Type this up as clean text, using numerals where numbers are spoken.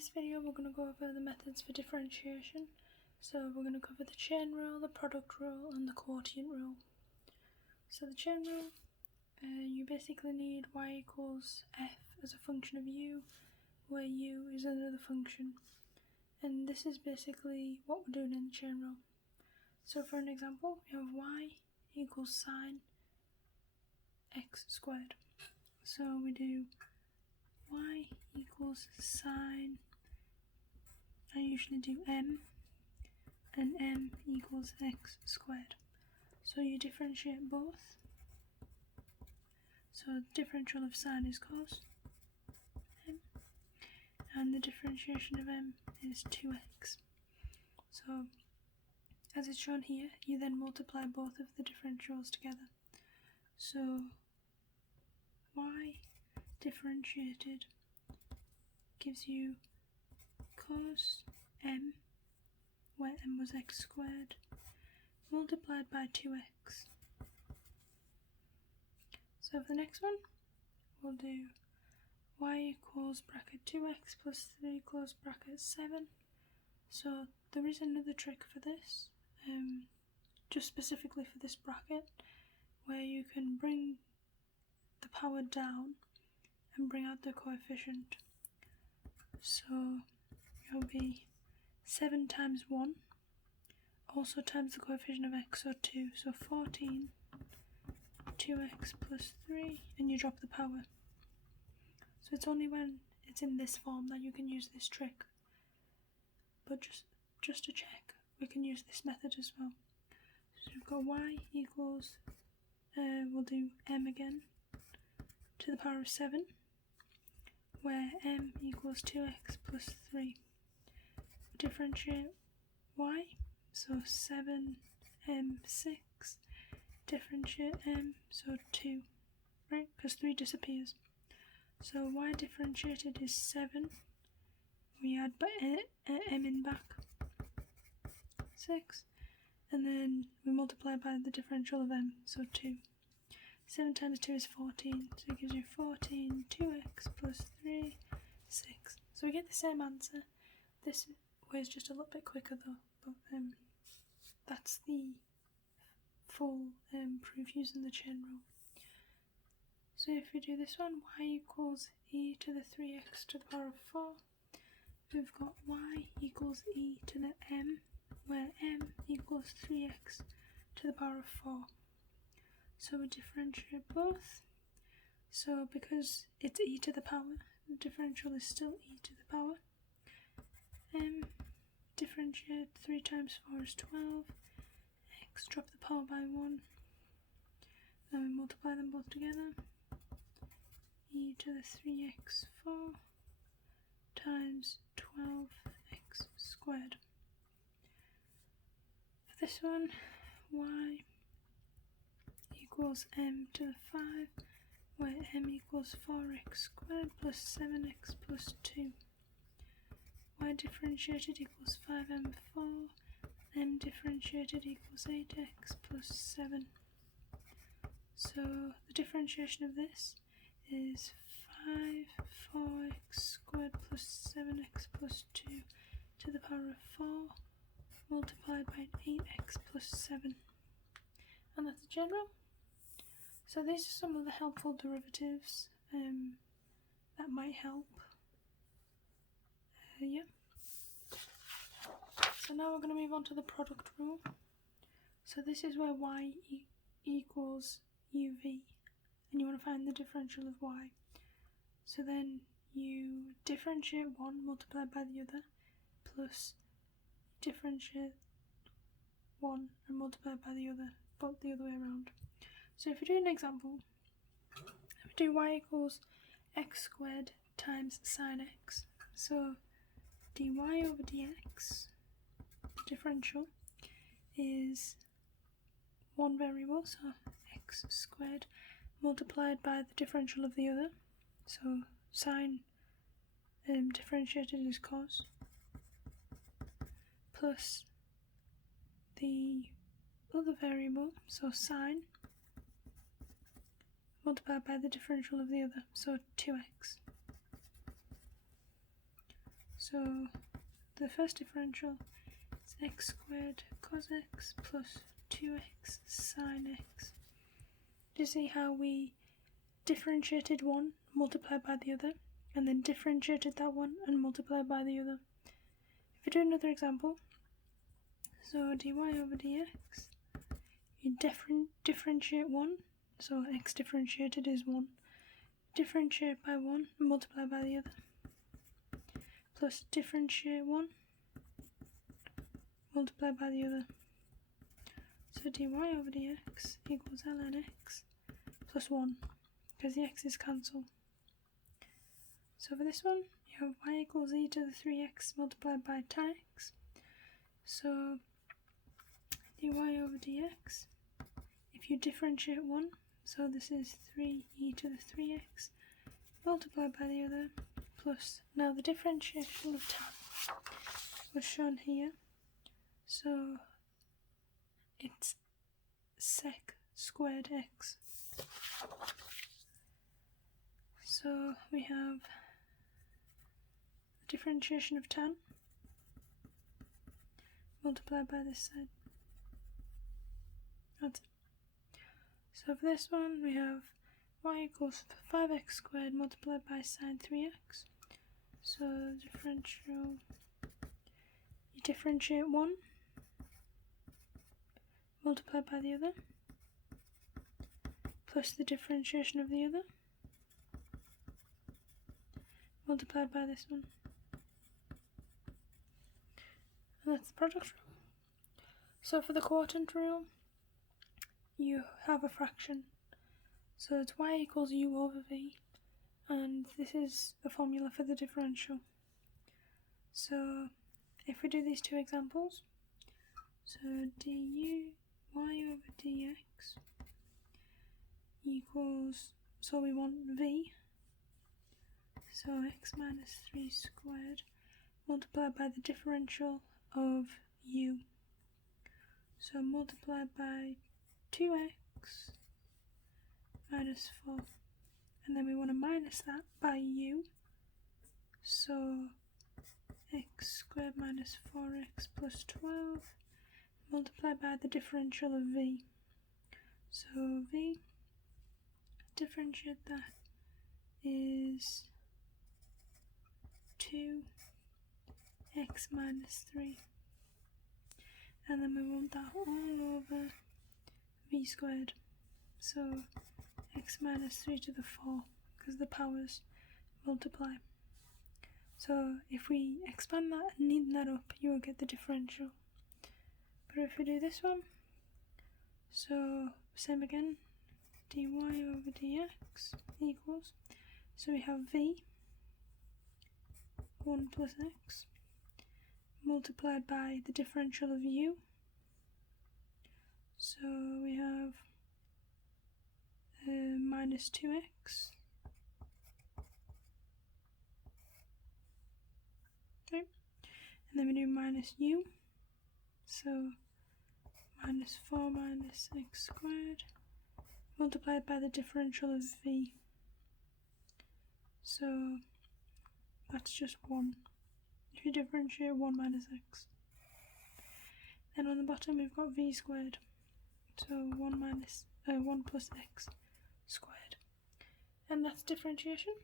In this video we're going to go over the methods for differentiation. So we're going to cover the chain rule, the product rule and the quotient rule. So the chain rule, you basically need y equals f as a function of u, where u is another function. And this is basically what we're doing in the chain rule. So for an example, we have y equals sine x squared. So we do y equals sine, I usually do m, and m equals x squared. So you differentiate both. So the differential of sine is cos m, and the differentiation of m is 2x. So as it's shown here, you then multiply both of the differentials together. So y differentiated gives you cos m, where m was x squared, multiplied by 2x. So for the next one, we'll do y equals bracket 2x plus 3 close bracket 7. So there is another trick for this, just specifically for this bracket, where you can bring the power down and bring out the coefficient. So it'll be 7 times 1, also times the coefficient of x, so 2, so 14, 2x plus 3, and you drop the power. So it's only when it's in this form that you can use this trick. But just to check, we can use this method as well. So we've got y equals, we'll do m again, to the power of 7, where m equals 2x plus 3. Differentiate y, so 7m6, differentiate m, so 2, right, because 3 disappears. So y differentiated is 7, we add m in back, 6, and then we multiply by the differential of m, so 2. 7 times 2 is 14, so it gives you 14, 2x plus 3, 6. So we get the same answer. This way is just a little bit quicker though, but that's the full proof using the chain rule. So if we do this one, y equals e to the 3x to the power of 4, we've got y equals e to the m, where m equals 3x to the power of 4. So we differentiate both. So because it's e to the power, the differential is still e to the power. Differentiate 3 times 4 is 12. X, drop the power by 1. Then we multiply them both together. E to the 3x 4 times 12x squared. For this one, y equals m to the 5, where m equals 4x squared plus 7x plus 2. Y differentiated equals 5m4, m differentiated equals 8x plus 7. So the differentiation of this is 5 4x squared plus 7x plus 2 to the power of 4 multiplied by 8x plus 7. And that's the general. So these are some of the helpful derivatives that might help. Yeah. So now we're going to move on to the product rule. So this is where y equals uv, and you want to find the differential of y. So then you differentiate one multiplied by the other, plus differentiate one and multiply by the other, but the other way around. So if we do an example, we do y equals x squared times sine x. So dy over dx, the differential, is one variable, so x squared, multiplied by the differential of the other. So sine differentiated is cos, plus the other variable, so sine, multiplied by the differential of the other, so 2x. So the first differential is x squared cos x plus 2x sin x. Do you see how we differentiated one, multiplied by the other, and then differentiated that one and multiplied by the other? If we do another example, so dy over dx, you differentiate one, so x differentiated is 1, differentiate by 1 and multiply by the other, plus differentiate 1, multiply by the other. So dy over dx equals ln x plus 1, because the x's cancel. So for this one, you have y equals e to the 3x multiplied by tan x. So dy over dx, if you differentiate 1, so this is 3e to the 3x multiplied by the other, plus, now the differentiation of tan was shown here, so it's sec squared x. So we have differentiation of tan multiplied by this side. That's it. So for this one we have y equals 5x squared multiplied by sine 3x. So differential, you differentiate one, multiplied by the other, plus the differentiation of the other, multiplied by this one. And that's the product rule. So for the quotient rule, you have a fraction. So it's y equals u over v, and this is the formula for the differential. So if we do these two examples, so du y over dx equals, so we want v, so x minus 3 squared multiplied by the differential of u, so multiplied by 2x minus 4, and then we want to minus that by u, so x squared minus 4x plus 12 multiplied by the differential of v, so v, differentiate that, is 2x minus 3, and then we want that all over v squared, so x minus 3 to the 4, because the powers multiply. So if we expand that and neaten that up, you will get the differential. But if we do this one, so same again, dy over dx equals, so we have v, 1 plus x, multiplied by the differential of u, so we have minus 2x, okay, and then we do minus u, so minus 4 minus x squared, multiplied by the differential of v, so that's just 1, if you differentiate 1 minus x. Then on the bottom we've got v squared, so 1 plus x squared, and that's differentiation.